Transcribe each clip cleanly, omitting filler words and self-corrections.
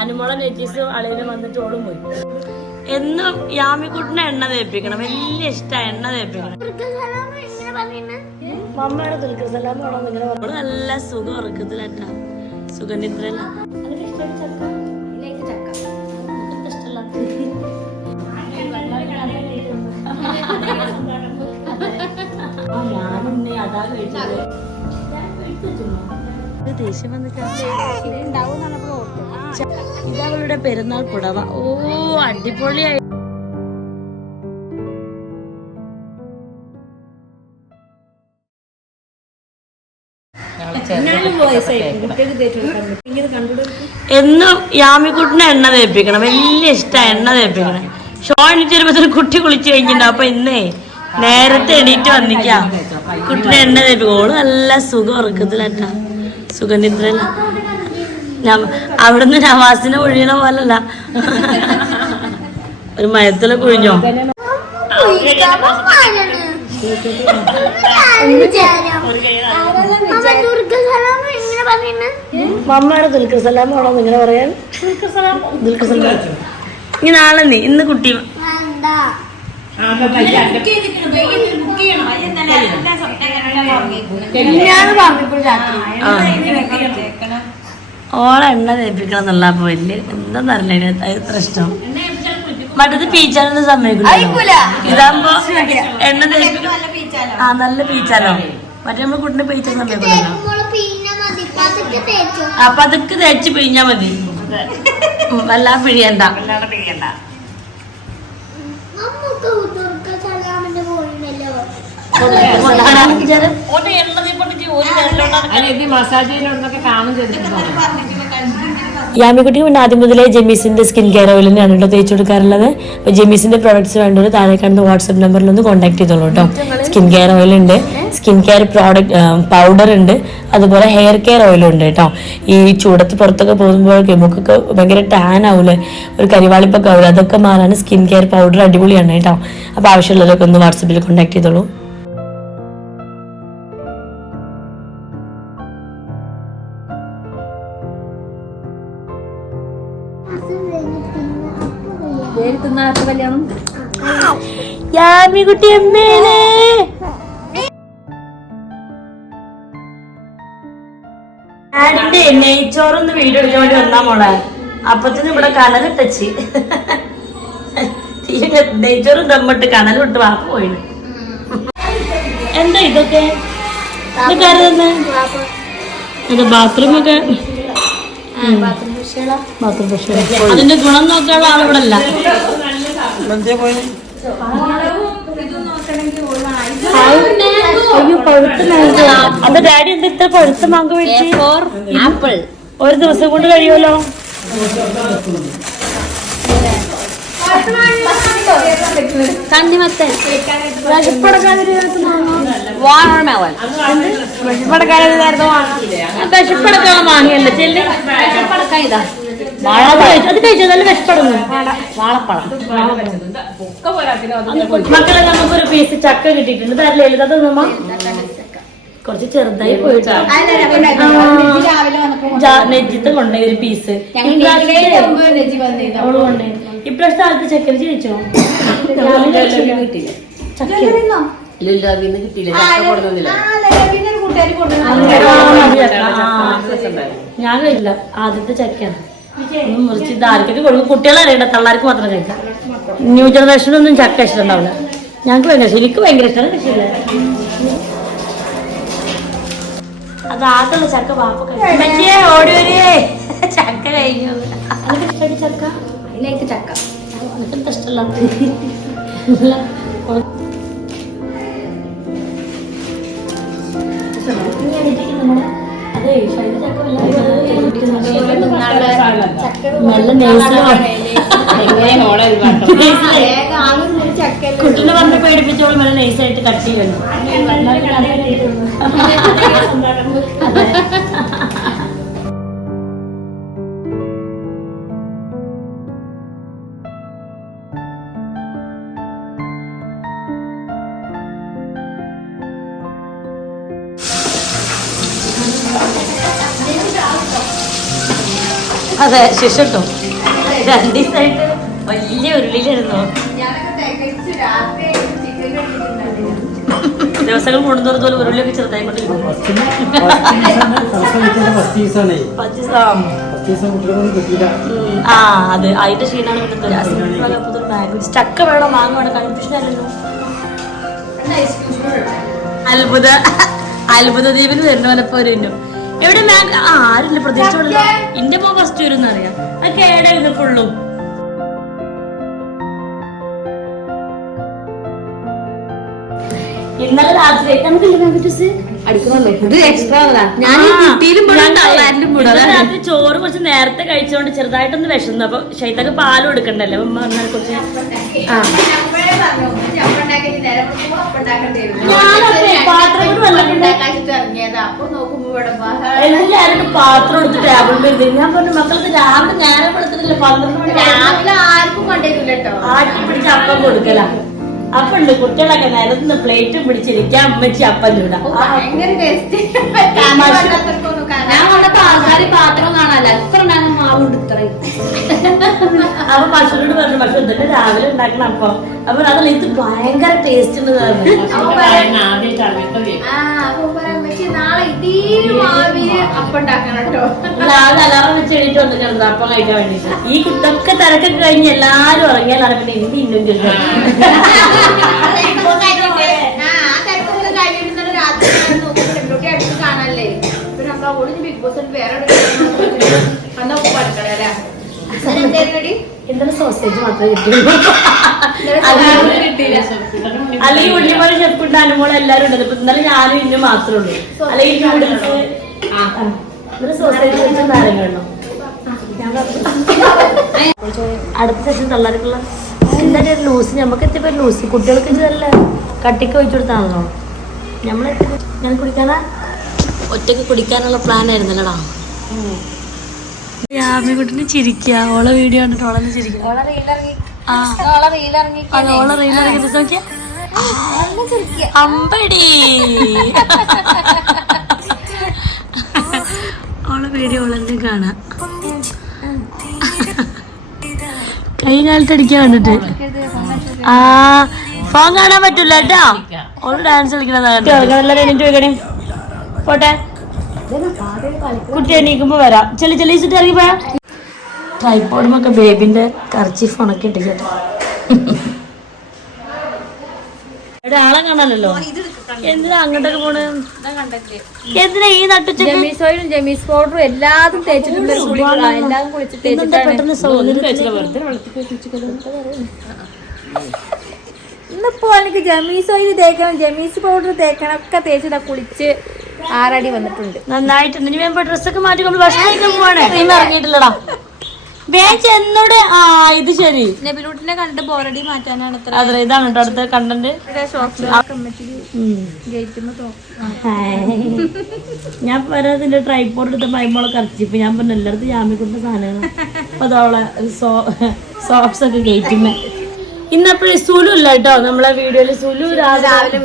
അനുമോളെ നെജീസും അളിയനും വന്നിട്ട് ഓടും പോയി. എന്നും യാമിക്കുട്ടിനെ എണ്ണ തേപ്പിക്കണം, വലിയ ഇഷ്ടമാണ് എണ്ണ തേപ്പിക്കണം. മമ്മയുടെ ദുൽഖർ സലാം വേണം ഇങ്ങനെ പറഞ്ഞു. നല്ല സുഖം ഉറക്കത്തിലാട്ടാ, സുഖനിദ്രല്ല. ഞാനെന്നെ അതാ കഴിച്ചത്. ദേഷ്യം ഇതവളുടെ പെരുന്നാൾ പുടവ. ഓ അടിപൊളിയായി. എന്നും യാമിക്കുട്ടിനെ എണ്ണ തേപ്പിക്കണം, വലിയ ഇഷ്ടമാണ് എണ്ണ തേപ്പിക്കണം. ഷോ എണീറ്റ് വരുമ്പോ കുട്ടി കുളിച്ചു കഴിഞ്ഞിട്ടുണ്ടാവും. അപ്പൊ ഇന്നേ നേരത്തെ എണീറ്റ് വന്നിക്കാം, കുട്ടിനെ എണ്ണ തേപ്പിക്കോളൂ. നല്ല സുഖം ഉറക്കത്തിലാട്ടാ, സുഖനിദ്രല്ല. അവിടുന്ന് നവാസിനെ ഒഴിയണ പോലല്ല, ഒരു മയത്തിലൊക്കെ ഒഴിഞ്ഞോ. മമ്മയുടെ ദുൽഖർ സലാം വേണോ ഇങ്ങനെ പറയാൻ. ദുൽഖർ സലാം ഇനി നാളെ നീ ഇന്ന് കുട്ടി ഓളെ എണ്ണ തേപ്പിക്കണം എന്നുള്ള വലിയ എന്താന്നറിയില്ല, എത്ര ഇഷ്ടം. മറ്റത് പീച്ചാനൊന്നും സമ്മതിക്കില്ല. ഇതാകുമ്പോ എണ്ണ തേപ്പിക്കണം. ആ നല്ല പീച്ചാലോ. മറ്റേ നമ്മള് കുട്ടിനെ പീച്ചാൻ സമ്മതിക്കില്ലല്ലോ. അപ്പൊ അതൊക്കെ തേച്ച് പിഴിഞ്ഞാ മതി, വല്ലാതെ പിഴിയണ്ട. യാമിക്കുട്ടി പിന്നെ ആദ്യം മുതലേ ജെമീസിന്റെ സ്കിൻ കെയർ ഓയിൽ തന്നെയാണ് കേട്ടോ തേച്ച് കൊടുക്കാറുള്ളത്. അപ്പോൾ ജെമീസിന്റെ പ്രോഡക്ട്സ് വേണ്ടവർ താഴെ കാണുന്ന വാട്സ്ആപ്പ് നമ്പറിൽ ഒന്ന് കോൺടാക്ട് ചെയ്തോളൂ കേട്ടോ. സ്കിൻ കെയർ ഓയിൽ ഉണ്ട്, സ്കിൻ കെയർ പ്രോഡക്റ്റ് പൗഡർ ഉണ്ട്, അതുപോലെ ഹെയർ കെയർ ഓയിലും ഉണ്ട് കേട്ടോ. ഈ ചൂടത്ത് പുറത്തൊക്കെ പോകുമ്പോഴൊക്കെ മുക്കൊക്കെ ഭയങ്കര ടാൻ ആവൂലേ, ഒരു കരിവാളിപ്പൊക്കെ ആവില്ല, അതൊക്കെ മാറാൻ സ്കിൻ കെയർ പൗഡർ അടിപൊളിയാണ് കേട്ടോ. അപ്പോൾ ആവശ്യമുള്ളതൊക്കെ ഒന്ന് വാട്സാപ്പിൽ കോൺടാക്ട് ചെയ്തോളൂ. യാമിക്കുട്ടി അമ്മേനെ ആടിന്റെ നെയ്ച്ചോറൊന്ന് വീഡിയോ എടുക്കാൻ വേണ്ടി വന്നാ മോളെ. അപ്പത്തിന് ഇവിടെ കനലിട്ടച്ച് നെയ്ച്ചോറും ദമ്മിട്ട് കനൽ വിട്ട് വാപ്പ പോയി. എന്താ ഇതൊക്കെ ബാത്റൂമൊക്കെ അതിന്റെ ഗുണം നോക്കാനുള്ള ആളിവിടെ അല്ല. അപ്പൊ ഡാഡി എന്താ ഇത്ര പഴുത്ത മാങ്ങ മേടിച്ച്? ആപ്പിൾ ഒരു ദിവസം കൊണ്ട് കഴിയുമല്ലോ. വിശപ്പടക്കാനുള്ള മാങ്ങയല്ല ചെല്ലി, അത് കഴിച്ചോ, നല്ല വിശപ്പടങ്ങും. മക്കളെ നമുക്കൊരു പീസ് ചക്ക കിട്ടിയിട്ടുണ്ട്, തരലേ അതൊന്നമ്മ കുറച്ച് ചെറുതായി പോയിട്ട് നെജിത്ത് കൊണ്ടേ ഒരു പീസ്. അവള് കൊണ്ടേ ഇപ്രാവശ്യത്തെ ആദ്യത്തെ ചക്കര ചോദിച്ചോ? ഞാൻ കഴിക്കില്ല, ആദ്യത്തെ ചക്കയാണ്. മുറിച്ച് ഇതാർക്കൊക്കെ കൊടുക്കും, കുട്ടികളെ അറിയണ്ട, തള്ളാർക്ക് മാത്രം കഴിക്കാം. ന്യൂ ജനറേഷനൊന്നും ചക്ക ഇഷ്ടം ഉണ്ടാവില്ല. ഞങ്ങൾക്ക് ഭയങ്കര ഇഷ്ടം, എനിക്ക് ഭയങ്കര ഇഷ്ടമാണ്. കൃഷിയില്ല അത് ആദ്യമുള്ള ചക്ക പാപ്പ ഓടി വരികേ ചക്ക കഴിഞ്ഞു. അതൊക്കെ ഇഷ്ടമായിട്ട് ചക്ക, അതിലേക്ക് ചക്ക അതൊക്കെ ഇഷ്ടമല്ല. നല്ല കുട്ടീനെ പറഞ്ഞ് പേടിപ്പിച്ചോളും, നല്ല നൈസായിട്ട് കട്ട് ചെയ്യണം. അതെ ശിക്ഷട്ടോ 2 ദിവസമായിട്ട് വലിയ ഉരുളിയിലിരുന്നു. ദിവസങ്ങൾ കൂടുന്നതോളം ഉരുളിയൊക്കെ ചെറുതായിക്കൊണ്ടിരിക്കും. അത് അതിന്റെ ക്ഷീണാണ്. സ്റ്റക്ക് വേണോ മാങ്ങ വേണോ കൺഫ്യൂഷൻ അല്ലല്ലോ. അത്ഭുത ദ്വീപിന് വരുന്ന പലപ്പോഴും എവിടെ ആരില്ല പ്രതീക്ഷിച്ചുള്ള ഇന്റെ പോ ഫസ്റ്റ് വരും എന്നറിയാം. അത് കേടായിരുന്നു ഫുള്ളും. ഇന്നലെ രാത്രി രാത്രി ചോറ് കുറച്ച് നേരത്തെ കഴിച്ചോണ്ട് ചെറുതായിട്ടൊന്ന് വിശന്നു. അപ്പൊ ഷൈത്താക്ക് പാലും എടുക്കണ്ടല്ലോ. അമ്മ പറഞ്ഞാൽ കുറച്ച് എല്ലാരും പാത്രം എടുത്ത് ടേബിൾ വരുന്നത്. ഞാൻ പറഞ്ഞു മക്കൾക്ക് രാവിലെ നേരം കൊടുത്തിട്ടില്ല 12 മണി രാവിലെ ആർക്കും കൊണ്ടുവരില്ല കേട്ടോ. ആട്ടി പിടിച്ച് അപ്പം കൊടുക്കല. അപ്പൊ ഉണ്ട് കുട്ടികളൊക്കെ നിലത്തുനിന്ന് പ്ലേറ്റും പിടിച്ചിരിക്കാൻ അമ്മച്ചി അപ്പം ചൂടാ. പാത്രം കാണാല്ല എത്ര മാവുണ്ട് ഇത്രയും. അപ്പൊ പശുവിനോട് പറഞ്ഞു പക്ഷെ ഇതിന്റെ രാവിലെ ഉണ്ടാക്കണം അപ്പം. അപ്പൊ അതല്ല ഇത് ഭയങ്കര ടേസ്റ്റ് ഉണ്ട്. രാവിലെ അലാറം വെച്ച് എണീറ്റ് വന്നിട്ടുണ്ട് അപ്പം കഴിക്കാൻ വേണ്ടിട്ട്. ഈ കുട്ടൊക്കെ തിരക്കൊക്കെ കഴിഞ്ഞ് എല്ലാരും ഉറങ്ങിയാലാണ് പിന്നെ എന്ത് ഇന്നും കാണല്ലേ. ബിഗ് ബോസ് വേറെ ഇന്നലെ സോസേജ് മാത്രമേ കിട്ടിയുള്ളൂ. അല്ലെങ്കിൽ ഉള്ളിമോളെ ഷെഫ് ഉണ്ട് അനുമോളെ എല്ലാരും ഉണ്ട്. ഇപ്പൊ ഇന്നലെ ഞാനും ഇന്നും മാത്രമേ ഉള്ളൂ. അല്ലെങ്കിൽ നൂഡിൽസ് ഇന്നലെ സോസേജ് വെച്ച് നാരങ്ങ. അടുത്ത സെഷൻ തള്ളാർക്കുള്ള എന്തായാലും ഒരു ലൂസ് നമുക്ക് എത്തിയപ്പോ ലൂസ് കുട്ടികൾക്ക് നല്ല കട്ടിക്ക് ഒഴിച്ചു കൊടുത്താണല്ലോ നമ്മളെത്തി. ഞാൻ കുടിക്കാനാ ഒറ്റക്ക് കുടിക്കാനുള്ള പ്ലാൻ ആയിരുന്നല്ലടാ. യാമിക്കുട്ടിന് ചിരിക്കുക. ഓളെ വീഡിയോ കണ്ടിട്ട് ഓളെ ചിരിക്കുക. ഓളെ റീലിറങ്ങി നോക്കിയ അമ്പടി ഓളെ വീഡിയോ ഓളെന്നെ കാണാം. കൈ കാലത്തടിക്കാൻ വേണ്ടിട്ട് ഫോൺ കാണാൻ പറ്റൂല കേട്ടോ. ഓള് ഡാൻസ് കളിക്കണതാണ്. പോട്ടെ കുട്ടി എണീക്കുമ്പോ വരാം. ചെല്ലിച്ചിട്ട് ഇറങ്ങി പോയാ. ട്രൈപ്പോഡുമൊക്കെ ബേബിന്റെ കർച്ചീഫ് ഉണക്കി ഇട്ട് കേട്ടോ. ഇവിടെ ആളെ കാണാനല്ലോ. എന്തിനാ അങ്ങോട്ടൊക്കെ പോണ്? എന്തിനാ ഈ നട്ടുച്ചോയിലും ജെമീസ് പൗഡറും എല്ലാതും തേച്ചിട്ടുണ്ട്. എല്ലാം കുളിച്ചിട്ട് ഇന്നിപ്പോ എനിക്ക് ജെമീസ് ഓയിൽ തേക്കണം, ജെമീസ് പൗഡർ തേക്കണം ഒക്കെ തേച്ചിട്ടാ കുളിച്ച് ആറടി വന്നിട്ടുണ്ട്. നന്നായിട്ടുണ്ട്. ഇനി വേമ്പോ ഡ്രസ്സൊക്കെ മാറ്റി ഭക്ഷണം കഴിക്കാൻ പോവാണ്. ഇറങ്ങിയിട്ടില്ലടാ എന്നോട്. ആ ഇത് ശരി നെബിലൂട്ടിനെ കണ്ട് ബോറടി മാറ്റാനാണ്. അതെ ഇതാണ് കേട്ടോ അടുത്ത കണ്ടന്റ്. ഞാൻ പറയാതിന്റെ ട്രൈപ്പോഡ് എടുത്ത പൈമോളെ കറച്ചിപ്പ് ഞാൻ പറഞ്ഞ എല്ലായിടത്തും ജാമ്യക്കൊണ്ട സാധനങ്ങൾ. അപ്പൊ അതവളെ സോക്സ് ഒക്കെ ഗേറ്റുമ്മ. ഇന്നപ്പോഴും സുലു ഇല്ല കേട്ടോ നമ്മളെ വീഡിയോയില്. സുലു രാവിലെ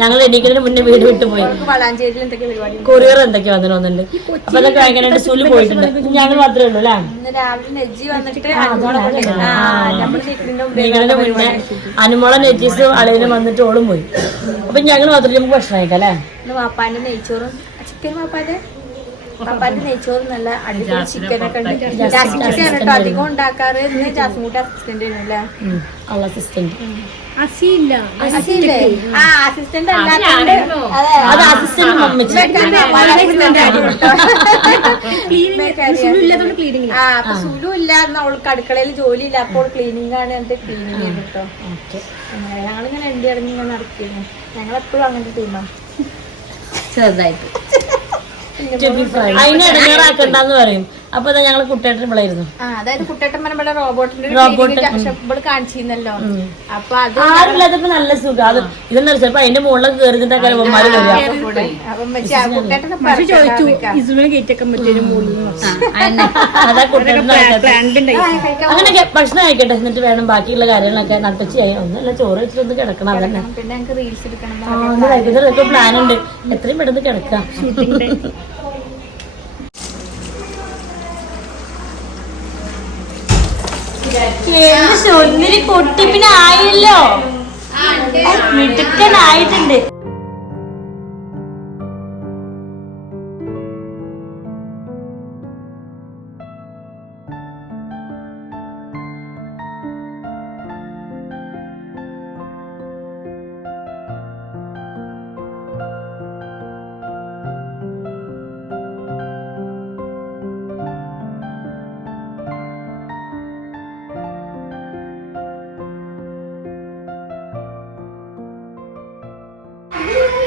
ഞങ്ങൾ എണീക്കുന്നതിന് മുന്നേ വീട് വിട്ടു പോയി. കൊറിയർ എന്തൊക്കെ വന്നിട്ടുണ്ട്. അപ്പൊ അതൊക്കെ ഭയങ്കരമായിട്ട് സുലു പോയിട്ടുണ്ട്. ഞങ്ങൾ മാത്രമേ ഉള്ളൂ അല്ലേ. വീടിന്റെ മുന്നേ അനുമോളെ നെജീസും അളവിനും വന്നിട്ട് ഓളും പോയി. അപ്പൊ ഞങ്ങൾ മാത്രമേ നമുക്ക് ഭക്ഷണം കഴിക്കാം അല്ലേ. വാപ്പാന്റെ നെയ്ച്ചോറും ചിക്കൻ പാപ്പാന്റെ നെയ്ച്ചോറും നല്ല അടിപൊളി ചിക്കനൊക്കെ ഉണ്ട്. കേട്ടോ അധികം ഉണ്ടാക്കാറ്. ജാസ്മിന്റെ അസിസ്റ്റന്റ് അല്ലേ. അസിസ്റ്റന്റ് സുലു ഇല്ലാന്ന് അവൾക്ക് അടുക്കളയിൽ ജോലി ഇല്ല. അപ്പോൾ ക്ലീനിങ് ആണ് എന്നിട്ട് ക്ലീനിങ് ചെയ്തു കേട്ടോ. ഞങ്ങളിങ്ങനെ എണ്ടി ഇറങ്ങി ഇങ്ങനെ നടക്കുന്നു. ഞങ്ങളെപ്പോഴും അങ്ങനത്തെ ടീമാണ്. ചെറുതായിട്ട് അതിനെ ഇടങ്ങേറാക്കണ്ടെന്ന് പറയും. അപ്പൊ ഞങ്ങള് കുട്ടേട്ടൻ വിളായിരുന്നു. അതായത് കുട്ടേട്ടൻ പറഞ്ഞ റോബോട്ട് കാണിച്ചിരുന്നല്ലോ. അപ്പൊ അത് ആരില്ലാത്തപ്പോ നല്ല സുഖം. അത് ഇതെന്താ ചിലപ്പോ അതിന്റെ മുകളിലൊക്കെ കയറിട്ടാ ഉമ്മാര് അങ്ങനെയൊക്കെ ഭക്ഷണം കഴിക്കട്ടെ. എന്നിട്ട് വേണം ബാക്കിയുള്ള കാര്യങ്ങളൊക്കെ നട്ടച്ച് ചെയ്യാൻ. ഒന്നല്ല ചോറ് വെച്ചിട്ടൊന്ന് കിടക്കണം. അതന്നെ പിന്നെ ഞങ്ങൾക്ക് റീൽസ് എടുക്കണം. വൈകുന്നേരം പ്ലാൻ ഉണ്ട്. എത്രയും പെട്ടെന്ന് കിടക്കാം. സുന്ദരി കുട്ടി പിന്നെ ആയല്ലോ, മിടുക്കനായിട്ടുണ്ട്.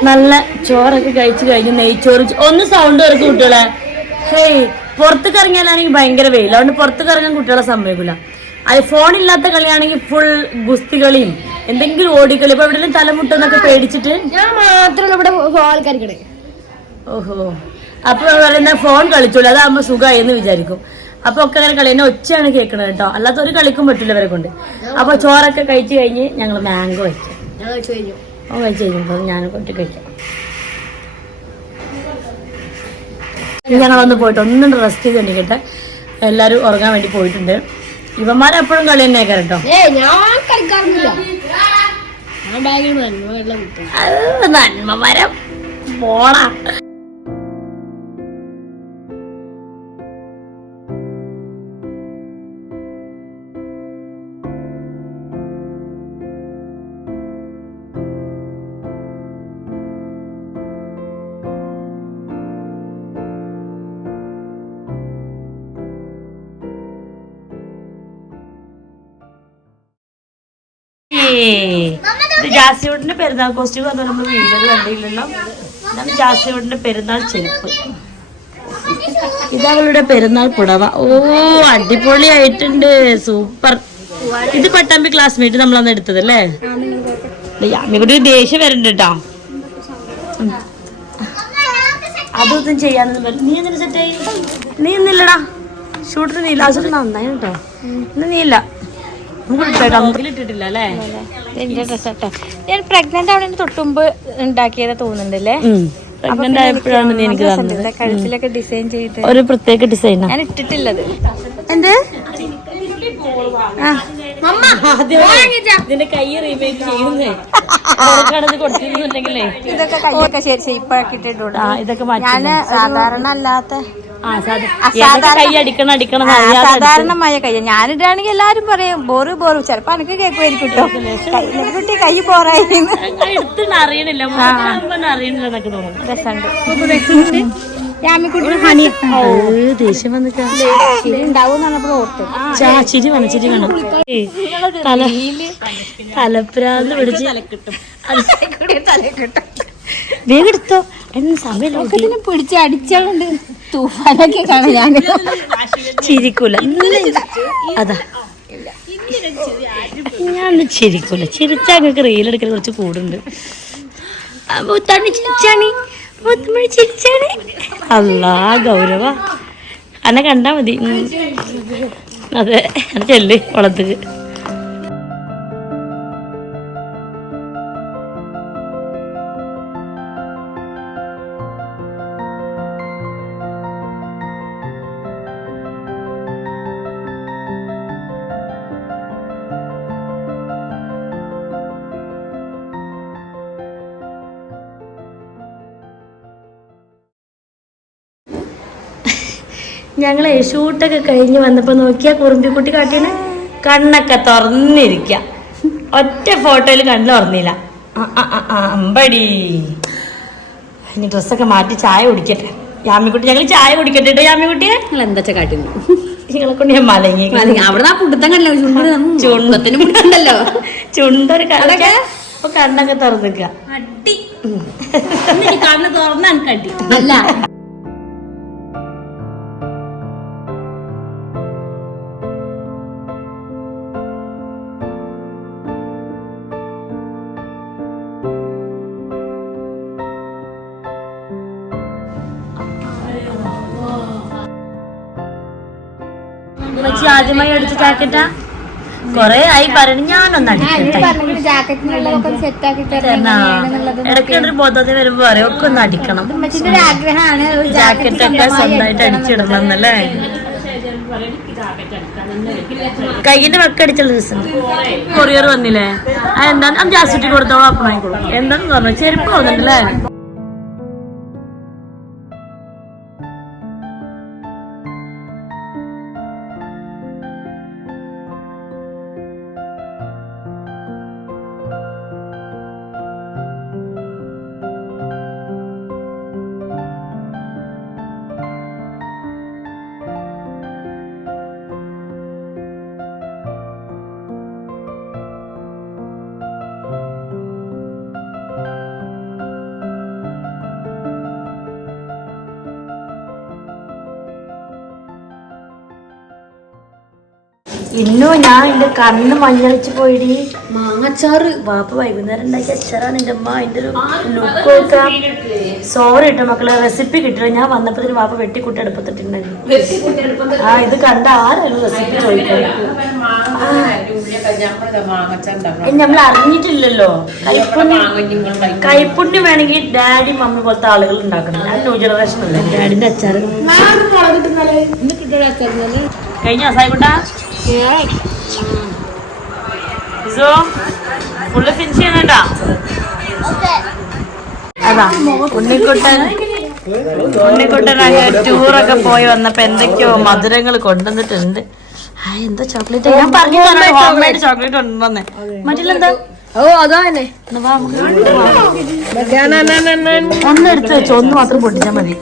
നല്ല ചോറൊക്കെ കഴിച്ചു കഴിഞ്ഞു. നെയ്ച്ചോറ് ഒന്ന് സൗണ്ട് ഇറക്കും കുട്ടികളെ. ഹേയ്, പുറത്തേക്ക് ഇറങ്ങിയാലാണെങ്കിൽ ഭയങ്കര വെയിൽ, അതുകൊണ്ട് പുറത്തേക്ക് ഇറങ്ങാൻ കുട്ടികളെ സമ്മതിക്കില്ല. അത് ഫോണില്ലാത്ത കളിയാണെങ്കിൽ ഫുൾ ഗുസ്തി കളിയും എന്തെങ്കിലും ഓടിക്കളി. ഇപ്പൊ എവിടെയെങ്കിലും തലമുട്ടെന്നൊക്കെ പേടിച്ചിട്ട് ഞാൻ മാത്രമല്ല ഇവിടെ ആൾക്കാർക്കിടെ. ഓഹോ, അപ്പൊ പറയുന്ന ഫോൺ കളിച്ചോളൂ, അതാകുമ്പോ സുഖമായി എന്ന് വിചാരിക്കും. അപ്പൊ ഒക്കെ അങ്ങനെ കളി, എന്നെ ഒച്ചയാണ് കേൾക്കണത് കേട്ടോ, അല്ലാത്ത ഒരു കളിക്കും പറ്റില്ല ഇവരെ കൊണ്ട്. അപ്പൊ ചോറൊക്കെ കഴിച്ചു കഴിഞ്ഞ് ഞങ്ങൾ മാംഗോ വെച്ചു. കഴിച്ചു കഴിഞ്ഞപ്പോൾ ഞാൻ കൊട്ടി കഴിക്കാം. ഞങ്ങളൊന്ന് പോയിട്ട് ഒന്നും റെസ്റ്റ് ചെയ്ത് കണ്ടിക്കട്ടെ. എല്ലാരും ഉറങ്ങാൻ വേണ്ടി പോയിട്ടുണ്ട്. ഇവന്മാരെപ്പോഴും കളി തന്നെ കേട്ടോ. നന്മമരം പോടാ. ജാസിയോടിന്റെ പെരുന്നാൾ കോസ്റ്റ്യൂം അത് നമ്മൾ വീഡിയോ കണ്ടില്ലല്ലോ. ഇതാണ് ജാസിയോടിന്റെ പെരുന്നാൾ ചെരുപ്പ്. ഇതവളുടെ പെരുന്നാൾ പുടവ. ഓ, അടിപൊളിയായിട്ടുണ്ട്, സൂപ്പർ. ഇത് പട്ടാമ്പി ക്ലാസ്മേറ്റ് നമ്മളന്ന് എടുത്തതല്ലേ. യാമിക്കുട്ടി ദേഷ്യം വരുന്നുണ്ട് കേട്ടോ. അതൊന്നും ചെയ്യാനൊന്നും പറ്റും. നീ എന്തിനു സെറ്റായി? നീ ഒന്നില്ലടാ ഷൂട്ടിന്. നീല അത് നന്നായി കേട്ടോ. ഇന്ന് നീല്ല ഇട്ടിട്ടില്ല അല്ലേ. എന്റെ ഡ്രസ് കേട്ടോ. ഞാൻ പ്രഗ്നന്റ് ആവണ തൊട്ടുമ്പ് ഉണ്ടാക്കിയതാ തോന്നുന്നുണ്ടല്ലേ. പ്രഗ്നന്റ് ആയപ്പോഴാണ് നീ എനിക്ക് കഴുത്തിലൊക്കെ ഡിസൈൻ ചെയ്ത് ഒരു പ്രത്യേക ഡിസൈൻ ഞാൻ ഇട്ടിട്ടില്ലത്. എന്ത് ഇതിന്റെ കൈ റീമേക്ക് ചെയ്യുന്നേ കൊടുത്തിരുന്നുണ്ടെങ്കിലേ ഇതൊക്കെ കൈയൊക്കെ ഷേപ്പാക്കി ഇട്ടിട്ടുണ്ട്. ഇതൊക്കെ ഞാൻ സാധാരണ അല്ലാത്ത സാധാരണമായ കൈ ഞാനിടാണെങ്കിൽ എല്ലാരും പറയും ബോറ് ബോറ്. ചിലപ്പോ എനിക്ക് കേൾക്കുമായിരിക്കും കേട്ടോ. കുട്ടി കൈ ബോറായി അറിയണില്ല അറിയണില്ലെന്നൊക്കെ തോന്നുന്നു. രസമുണ്ട്. യാമിക്കുട്ടി ഹണി ദേഷ്യം വന്നിട്ട് ഉണ്ടാവും പറഞ്ഞപ്പോ ഓർത്തു. ചിരി വേണം, ചിരി വേണം. തലപ്രാന്ന് പിടിച്ച് വേഗം എടുത്തോ. സമയം പിടിച്ച് അടിച്ചുകൊണ്ട് തൂഫാനൊക്കെ കാണാൻ ഞാൻ ചിരിക്കൂല. അതാ ഞാൻ ചിരിക്കൂല. ചിരിച്ചാ അങ്ങക്ക് റീലെടുക്കൽ കുറച്ച് കൂടുണ്ട്. ചിരിച്ചാണ് അല്ലാ ഗൗരവ അന്നെ കണ്ടാ മതി. അതെ, ചെല്ല് കുളത്തേക്ക്. ഞങ്ങളെ ഷൂട്ടൊക്കെ കഴിഞ്ഞ് വന്നപ്പോ നോക്കിയാ കുറുമ്പിക്കുട്ടി കാട്ടീന് കണ്ണൊക്കെ തുറന്നിരിക്ക. ഒറ്റ ഫോട്ടോയിൽ കണ്ണു തുറന്നില്ല. അമ്പടി. ഇനി ഡ്രസ്സൊക്കെ മാറ്റി ചായ കുടിക്കട്ടെ. യാമിക്കുട്ടി ഞങ്ങൾ ചായ കുടിക്കട്ടെ കേട്ടോ. യാമിക്കുട്ടിയെ എന്താ കാട്ടുന്നു? നിങ്ങളെ കൊണ്ട് ഞാൻ മലങ്ങി. അവിടെ പുടുത്തം കണ്ടല്ലോ, ചുണ്ടൊരു കണ്ണൊക്കെ അപ്പൊ കണ്ണൊക്കെ തുറന്നിക്ക. അടി കണ്ണ് തുറന്നാ കട്ടി അല്ല. ആദ്യമായി അടിച്ച ജാക്കറ്റാ. കൊറേ ആയി പറഞ്ഞു ഞാനൊന്ന് ഇടയ്ക്കൊരു ബോധത്തിൽ വരുമ്പോ പറയും ഒക്കെ ഒന്ന് അടിക്കണം. ജാക്കറ്റൊക്കെ സ്വന്തമായിട്ട് അടിച്ചിടണം എന്നല്ലേ. കൈയിന്റെ വക്കടിച്ചുള്ള ദിവസം കൊറിയർ വന്നില്ലേ എന്താ ജാസ്റ്റി കൊടുത്തോളൂ അപ്പം വാങ്ങിക്കോളൂ എന്താന്ന് പറഞ്ഞു ചെരുപ്പ് വന്നിട്ടല്ലേ ഇന്നും ഞാൻ എന്റെ കണ്ണ് മഞ്ഞളിച്ച് പോയിടി മാങ്ങച്ചാറ് വാപ്പ വൈകുന്നേരം ഉണ്ടാക്കിയ അച്ചാറാണ് എന്റെ അമ്മ അതിന്റെ ഒരു ലുക്ക് നോക്കാം സോറി കേട്ടോ മക്കളെ റെസിപ്പി കിട്ടില്ല ഞാൻ വന്നപ്പോ വാപ്പ വെട്ടിക്കുട്ടി എടുപ്പത്തിട്ടുണ്ടായിരുന്നു ആ ഇത് കണ്ട ആരാലും റെസിപ്പി ചോദിക്കും നമ്മൾ അറിഞ്ഞിട്ടില്ലല്ലോ കൈപ്പുണ്യം വേണമെങ്കിൽ ഡാഡി മമ്മി പോലത്തെ ആളുകൾ ഉണ്ടാക്കണം ഞാൻ ന്യൂ ജനറേഷൻ അല്ലേ ഡാഡിന്റെ അച്ചാറ് കഴിഞ്ഞ സായിക്കുട്ടാ ഫുള്ള് ഫിനിഷ് ചെയ്യണേട്ടാ അതാ ഉണ്ണിക്കുട്ടൻ ടൂറൊക്കെ പോയി വന്നപ്പോ എന്തൊക്കെയോ മധുരങ്ങൾ കൊണ്ടുവന്നിട്ടുണ്ട് എന്താ ചോക്ലേറ്റ് ഞാൻ പറഞ്ഞു ചോക്ലേറ്റ് കൊണ്ടുവന്നേ മറ്റിലെന്താ ഓ അതാ തന്നെ ഒന്ന് എടുത്ത് വെച്ചോ ഒന്ന് മാത്രം പൊട്ടിച്ചാൽ മതി